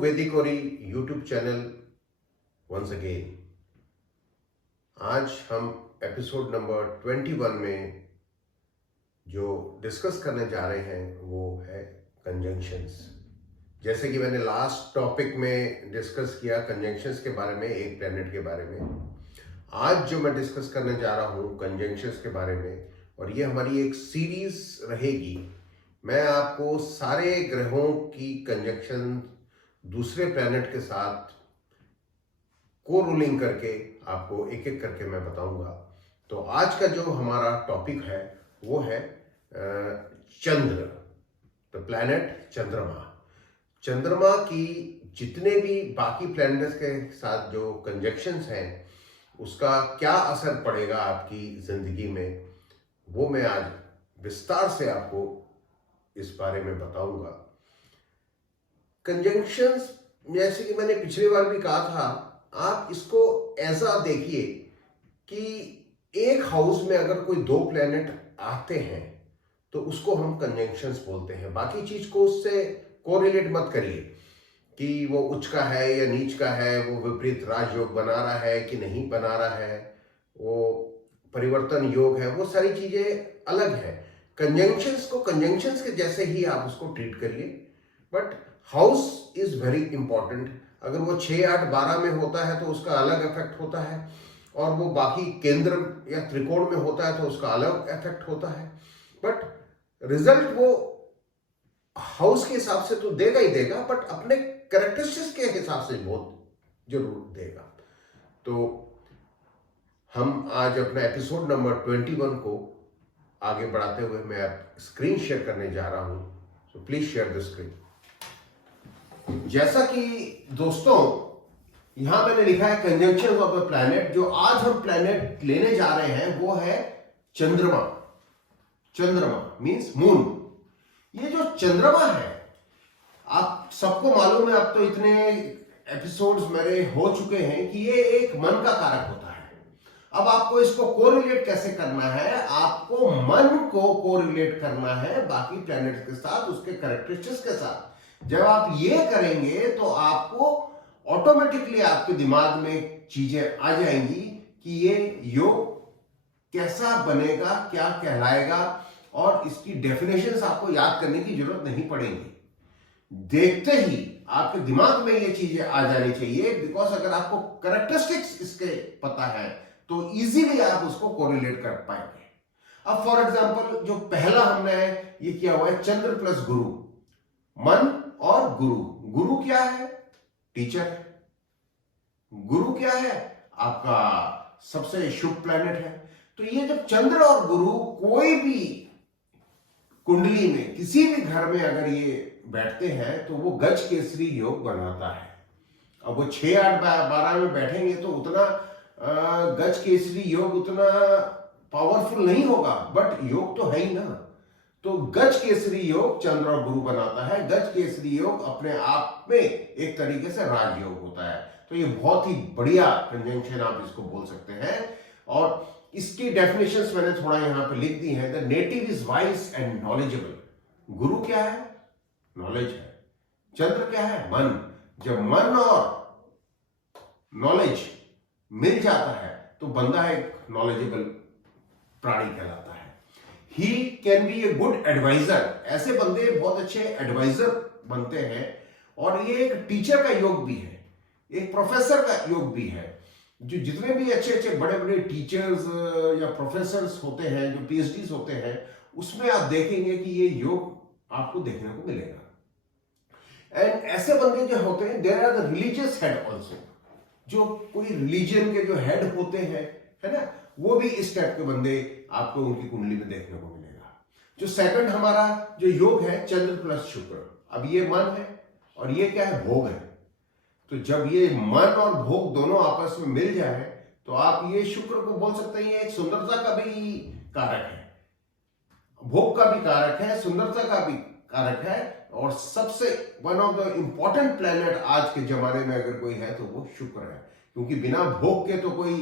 वेदिकोरी YouTube channel once again. आज हम episode number 21 में जो डिस्कस करने जा रहे हैं वो है कंजंक्शंस। जैसे कि मैंने लास्ट टॉपिक में डिस्कस किया कंजंक्शंस के बारे में, एक प्लैनेट के बारे में। आज जो मैं डिस्कस करने जा रहा हूँ कंजंक्शंस के बारे में, और ये हमारी एक सीरीज रहेगी। मैं आपको सारे ग्रहों की कंजंक्शन दूसरे प्लैनेट के साथ को रूलिंग करके आपको एक एक करके मैं बताऊंगा। तो आज का जो हमारा टॉपिक है वो है चंद्र, द प्लैनेट चंद्रमा। चंद्रमा की जितने भी बाकी प्लैनेट्स के साथ जो कंजंक्शंस हैं उसका क्या असर पड़ेगा आपकी जिंदगी में, वो मैं आज विस्तार से आपको इस बारे में बताऊंगा। कंजंक्शंस, जैसे कि मैंने पिछली बार भी कहा था, आप इसको ऐसा देखिए कि एक हाउस में अगर कोई दो प्लैनेट आते हैं तो उसको हम कंजंक्शंस बोलते हैं। बाकी चीज को उससे कोरिलेट मत करिए कि वो उच्च का है या नीच का है, वो विपरीत राजयोग बना रहा है कि नहीं बना रहा है, वो परिवर्तन योग है, वो सारी चीजें अलग है। कंजंक्शंस को कंजंक्शंस के जैसे ही आप उसको ट्रीट करिए, but house is very important. अगर वो 6, 8, 12 में होता है तो उसका अलग इफेक्ट होता है, और वो बाकी केंद्र या त्रिकोण में होता है तो उसका अलग इफेक्ट होता है। बट रिजल्ट वो हाउस के हिसाब से तो देगा ही देगा, बट अपने कैरेक्टरिस्टिक्स के हिसाब से बहुत जरूर देगा। तो हम आज अपना एपिसोड नंबर 21 को आगे बढ़ाते हुए मैं स्क्रीन शेयर करने जा रहा हूं। So please share the screen. जैसा कि दोस्तों यहां मैंने लिखा है कंजंक्शन ऑफ द प्लैनेट। जो आज हम प्लैनेट लेने जा रहे हैं वो है चंद्रमा। चंद्रमा मींस मून। ये जो चंद्रमा है, आप सबको मालूम है, अब तो इतने एपिसोड्स मेरे हो चुके हैं कि ये एक मन का कारक होता है। अब आपको इसको कोरिलेट कैसे करना है, आपको मन को कोरिलेट करना है बाकी प्लैनेट्स के साथ, उसके कैरेक्टरिस्टिक्स के साथ। जब आप ये करेंगे तो आपको ऑटोमेटिकली आपके दिमाग में चीजें आ जाएंगी कि ये योग कैसा बनेगा, क्या कहलाएगा, और इसकी डेफिनेशंस आपको याद करने की जरूरत नहीं पड़ेगी। देखते ही आपके दिमाग में ये चीजें आ जानी चाहिए, बिकॉज अगर आपको कैरेक्टरिस्टिक्स इसके पता है तो इजीली आप उसको कोरिलेट कर पाएंगे। अब फॉर एग्जांपल जो पहला हमने ये किया हुआ है चंद्र प्लस गुरु, मन और गुरु। गुरु क्या है? टीचर है। गुरु क्या है? आपका सबसे शुभ प्लैनेट है। तो ये जब चंद्र और गुरु कोई भी कुंडली में किसी भी घर में अगर ये बैठते हैं तो वो गज केसरी योग बनाता है। अब वो 6, 8, 12 में बैठेंगे तो उतना गज केसरी योग उतना पावरफुल नहीं होगा, बट योग तो है ही ना। तो गज केसरी योग चंद्र और गुरु बनाता है। गज केसरी योग अपने आप में एक तरीके से राजयोग होता है। तो ये बहुत ही बढ़िया कंजंक्शन आप इसको बोल सकते हैं। और इसकी डेफिनेशंस मैंने थोड़ा यहां पे लिख दी है। The native is wise and knowledgeable. गुरु क्या है? नॉलेज है। चंद्र क्या है? मन। जब मन और नॉलेज मिल जाता है तो बंदा एक नॉलेजेबल प्राणी कहलाता है। He can be a good advisor. ऐसे बंदे बहुत अच्छे एडवाइजर बनते हैं। और ये एक टीचर का योग भी है, एक प्रोफेसर का योग भी है। जो जितने भी अच्छे अच्छे बड़े बड़े टीचर्स या प्रोफेसर्स होते हैं, जो पीएचडीज होते हैं, उसमें आप देखेंगे कि ये योग आपको देखने को मिलेगा। एंड ऐसे बंदे जो होते हैं, there are the religious head also. जो कोई रिलीजन के जो हेड होते हैं, है ना, वो भी इस टाइप के बंदे आपको उनकी कुंडली में देखने को मिलेगा। जो सेकंड हमारा जो योग है चंद्र प्लस शुक्र। अब ये मन है और ये क्या है? भोग है। तो जब ये मन और भोग दोनों आपस में मिल जाए तो आप ये शुक्र को बोल सकते हैं एक सुंदरता का भी कारक है, भोग का भी कारक है, सुंदरता का भी कारक है। और सबसे one of the important planet आज के जमाने में अगर कोई है तो वो शुक्र है, क्योंकि बिना भोग के तो कोई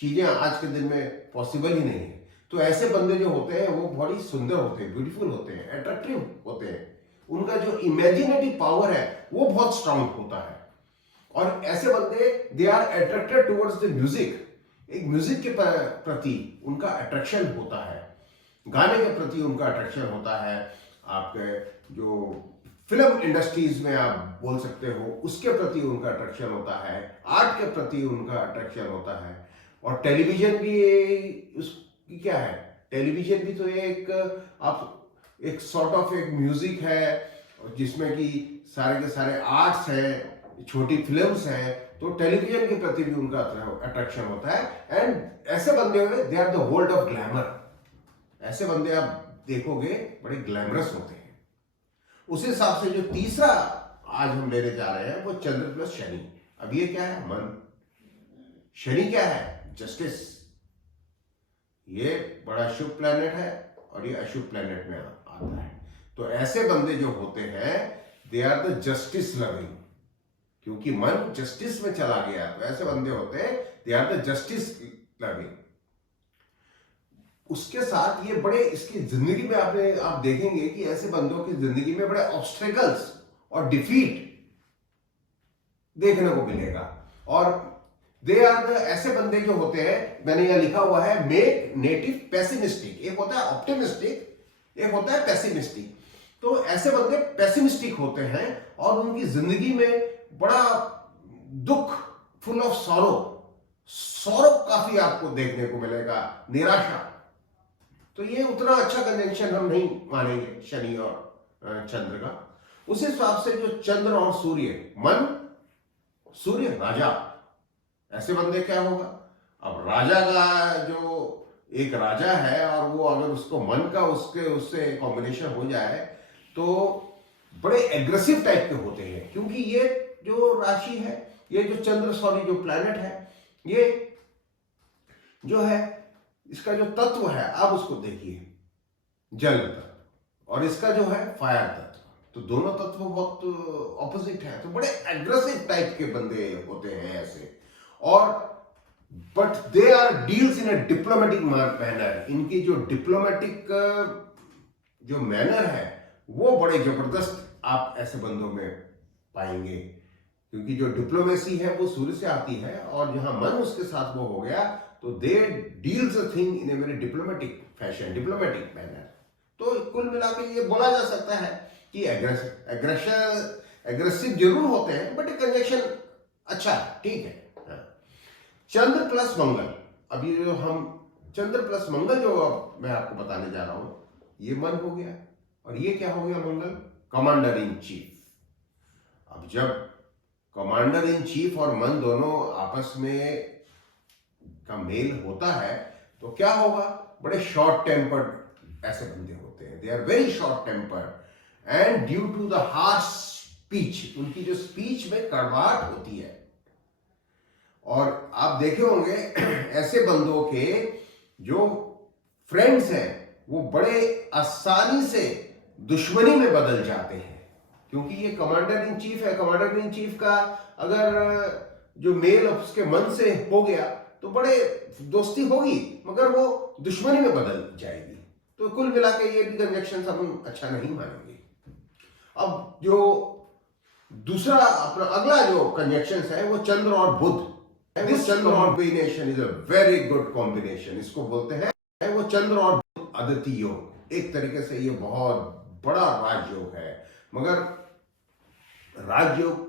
चीजें आज के दिन में पॉसिबल ही नहीं है। तो ऐसे बंदे जो होते हैं वो बहुत ही सुंदर होते हैं, ब्यूटीफुल होते हैं, अट्रैक्टिव होते हैं। उनका जो इमेजिनेटिव पावर है वो बहुत स्ट्रांग होता है। और ऐसे बंदे they are attracted towards the music, एक म्यूजिक के प्रति उनका अट्रैक्शन होता है, गाने के प्रति उनका अट्रैक्शन होता है, आपके जो फिल्म इंडस्ट्रीज में आप बोल सकते हो उसके प्रति उनका अट्रैक्शन होता है, आर्ट के प्रति उनका अट्रैक्शन होता है। और टेलीविजन भी उसकी क्या है, टेलीविजन भी तो एक आप एक सॉर्ट ऑफ एक म्यूजिक है जिसमें कि सारे के सारे आर्ट्स हैं, छोटी फिल्म्स हैं, तो टेलीविजन के प्रति भी उनका अट्रैक्शन होता है। एंड ऐसे बंदे हुए they are the world of glamour, ऐसे बंदे आप देखोगे बड़े ग्लैमरस होते हैं। उस हिसाब से जो तीसरा आज हम लेने जा रहे हैं वो चंद्र प्लस शनि। अब ये क्या है, मन। शनि क्या है, जस्टिस। ये बड़ा शुभ प्लैनेट है और ये अशुभ प्लैनेट में आता है। तो ऐसे बंदे जो होते हैं they are the justice loving, क्योंकि मन जस्टिस में चला गया, तो ऐसे बंदे होते हैं they are the justice loving. उसके साथ ये बड़े इसकी जिंदगी में आप देखेंगे कि ऐसे बंदों की जिंदगी में बड़े ऑब्स्टेकल्स और डिफीट देखने को मिलेगा। और दे आर द ऐसे बंदे जो होते हैं, मैंने यह लिखा हुआ है मेक नेटिव पेसिमिस्टिक। एक होता है ऑप्टिमिस्टिक, एक होता है पेसिमिस्टिक। तो ऐसे बंदे पेसिमिस्टिक होते हैं और उनकी जिंदगी में बड़ा दुख, फुल ऑफ सौरव काफी आपको देखने को मिलेगा, निराशा। तो ये उतना अच्छा कंजंक्शन हम नहीं मानेंगे शनि और चंद्र का। उस हिसाब से जो चंद्र और सूर्य, मन सूर्य राजा, ऐसे बंदे क्या होगा। अब राजा का जो एक राजा है और वो अगर उसको मन का उससे कॉम्बिनेशन हो जाए तो बड़े एग्रेसिव टाइप के होते हैं, क्योंकि ये जो राशि है, ये जो चंद्र जो प्लैनेट है, ये जो है इसका जो तत्व है आप उसको देखिए, जल तत्व, और इसका जो है फायर तत्व। तो दोनों तत्व बहुत ऑपोजिट है, तो बड़े एग्रेसिव टाइप के बंदे होते हैं ऐसे। और but they are deals in a diplomatic manner. इनकी जो डिप्लोमेटिक जो मैनर है वो बड़े जबरदस्त आप ऐसे बंदों में पाएंगे, क्योंकि जो डिप्लोमेसी है वो सूर्य से आती है, और जहां मन उसके साथ वो हो गया तो they deals a thing in a very diplomatic fashion, diplomatic manner. तो कुल मिलाकर ये बोला जा सकता है कि एग्रेसिव जरूर होते हैं, बट कंजक्शन अच्छा है, ठीक है। चंद्र प्लस मंगल। अभी जो हम चंद्र प्लस मंगल जो मैं आपको बताने जा रहा हूं, ये मन हो गया, और ये क्या हो गया मंगल, कमांडर इन चीफ। अब जब कमांडर इन चीफ और मन दोनों आपस में का मेल होता है तो क्या होगा, बड़े शॉर्ट टेम्पर्ड ऐसे बंदे होते हैं। They are very short tempered and due to the harsh speech, उनकी जो स्पीच में कड़वाहट होती है। और आप देखे होंगे ऐसे बंदों के जो फ्रेंड्स हैं वो बड़े आसानी से दुश्मनी में बदल जाते हैं, क्योंकि ये कमांडर इन चीफ है। कमांडर इन चीफ का अगर जो मेल उसके मन से हो गया तो बड़े दोस्ती होगी, मगर वो दुश्मनी में बदल जाएगी। तो कुल मिला के ये भी कंजक्शन हम अच्छा नहीं मानेंगे। अब जो दूसरा अपना अगला जो कंजक्शन है वो चंद्र और बुध। दिस चंद्र और combination is a very good combination. इसको बोलते हैं वो चंद्र और बुध अदिति योग। एक तरीके से ये बहुत बड़ा राजयोग है, मगर राजयोग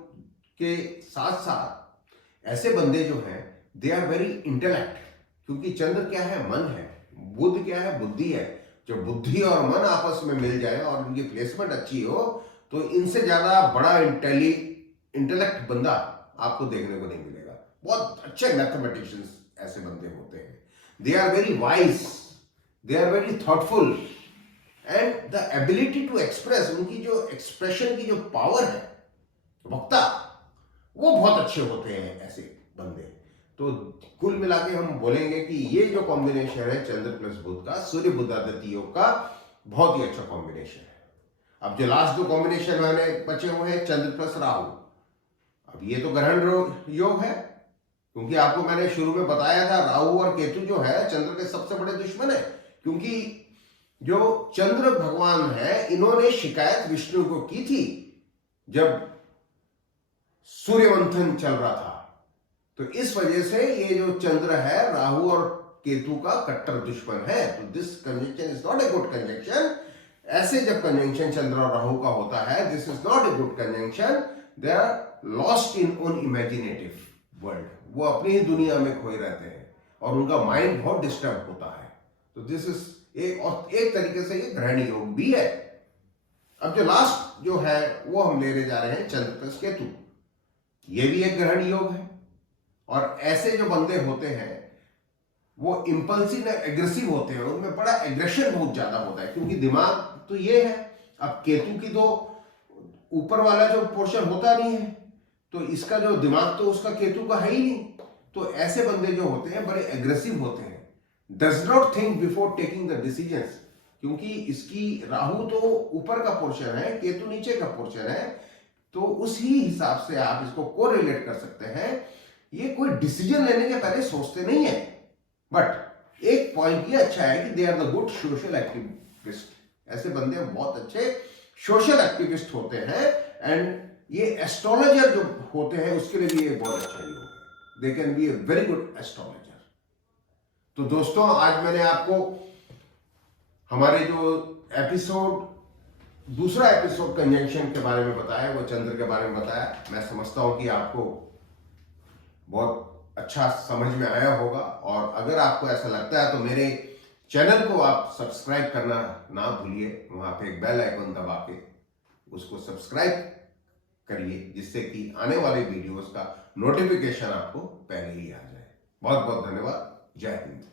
के साथ साथ ऐसे बंदे जो हैं दे आर वेरी इंटेलेक्ट, क्योंकि चंद्र क्या है, मन है, बुध क्या है, बुद्धि है। जब बुद्धि और मन आपस में मिल जाए और उनकी प्लेसमेंट अच्छी हो तो इनसे ज्यादा बड़ा इंटेलेक्ट बंदा आपको देखने को नहीं मिलेगा। बहुत अच्छे मैथमेटिशियंस ऐसे बंदे होते हैं। They are very wise, they are very thoughtful and the ability to express, उनकी जो एक्सप्रेशन की जो पावर है, वक्ता, वो बहुत अच्छे होते हैं ऐसे बंदे। तो कुल मिला के हम बोलेंगे कि ये जो कॉम्बिनेशन है चंद्र प्लस बुध का, सूर्य बुध आदित्य योग का, बहुत ही अच्छा कॉम्बिनेशन है। अब जो लास्ट दो कॉम्बिनेशन मैंने बचे हुए हैं चंद्र प्लस राहु। अब ये तो ग्रहण योग है, क्योंकि आपको मैंने शुरू में बताया था राहु और केतु जो है चंद्र के सबसे बड़े दुश्मन है, क्योंकि जो चंद्र भगवान है, इन्होंने शिकायत विष्णु को की थी जब सूर्यमंथन चल रहा था। तो इस वजह से ये जो चंद्र है राहु और केतु का कट्टर दुश्मन है। तो this conjunction is not a good conjunction. ऐसे जब कंजंक्शन चंद्र और राहु का होता है, this is not a good conjunction. They are lost in own imaginative world. वो अपनी ही दुनिया में खोए रहते हैं और उनका माइंड बहुत डिस्टर्ब होता है। तो दिस इज एक तरीके से ये ग्रहण योग भी है। अब जो लास्ट जो है वो हम लेने जा रहे हैं चंद्र प्लस केतु। ये भी एक ग्रहण योग है। और ऐसे जो बंदे होते हैं वो इंपल्सिव एग्रेसिव होते हैं, उनमें बड़ा एग्रेशन बहुत ज्यादा होता है, क्योंकि दिमाग तो ये है। अब केतु की तो ऊपर वाला जो पोर्शन होता नहीं है, तो इसका जो दिमाग तो उसका केतु का है ही नहीं। तो ऐसे बंदे जो होते हैं बड़े एग्रेसिव होते हैं, does not think before taking the decisions, क्योंकि इसकी राहु तो ऊपर का पोर्शन है, केतु नीचे का पोर्शन है। तो उसी हिसाब से आप इसको कोरिलेट कर सकते हैं। ये कोई डिसीजन लेने के पहले सोचते नहीं है। बट एक पॉइंट ये अच्छा है कि they are the good social activist. ऐसे बंदे बहुत अच्छे सोशल एक्टिविस्ट होते हैं। एंड ये एस्ट्रोलॉजर जो होते हैं उसके लिए भी ये बहुत अच्छा योग है। They can be a very good astrologer. तो दोस्तों, आज मैंने आपको हमारे जो दूसरा एपिसोड कंजंक्शन के बारे में बताया, वो चंद्र के बारे में बताया। मैं समझता हूं कि आपको बहुत अच्छा समझ में आया होगा। और अगर आपको ऐसा लगता है तो मेरे चैनल को आप सब्सक्राइब करना ना भूलिए। वहां पे एक बेल आइकन दबा के उसको सब्सक्राइब करिए, जिससे कि आने वाले वीडियोस का नोटिफिकेशन आपको पहले ही आ जाए। बहुत बहुत धन्यवाद। जय हिंद।